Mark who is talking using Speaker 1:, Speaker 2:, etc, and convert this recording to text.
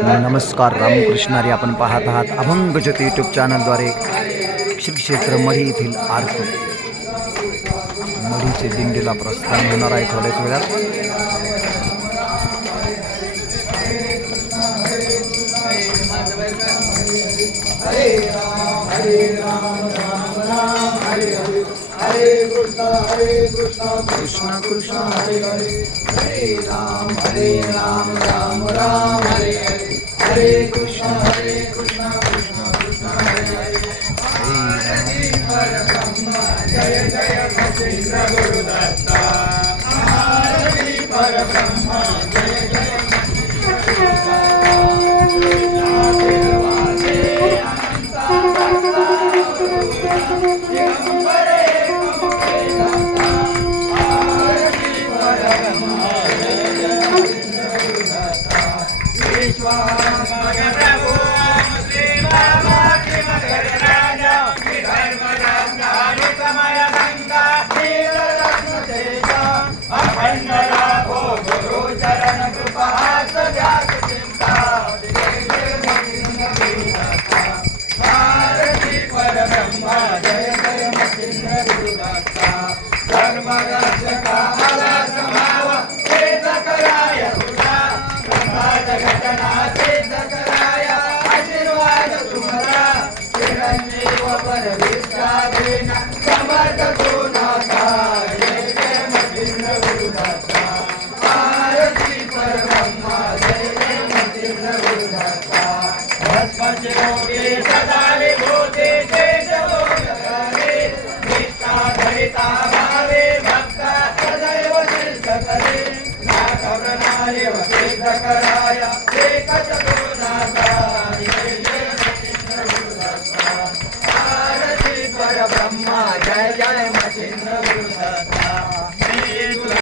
Speaker 1: नमस्कार रामकृष्णारी आपण पाहत आहात अभंग ज्योती यूट्यूब चॅनलद्वारे श्री क्षेत्र मढी येथील आरती मढीचे दिंडीला प्रस्थान होणार आहे थोड्याच वेळात. कृष्ण कृष्ण हरे हरे. हरे राम हरे राम राम राम हरे Hare Krishna, Hare Krishna, Krishna Krishna, Hare Hare. Hare
Speaker 2: Brahma, Jaya Jaya Satendra Guru Datta. Hare Brahma, Jaya Jaya Satendra Guru Datta. Bye. Brahma जय जय मचिंद्र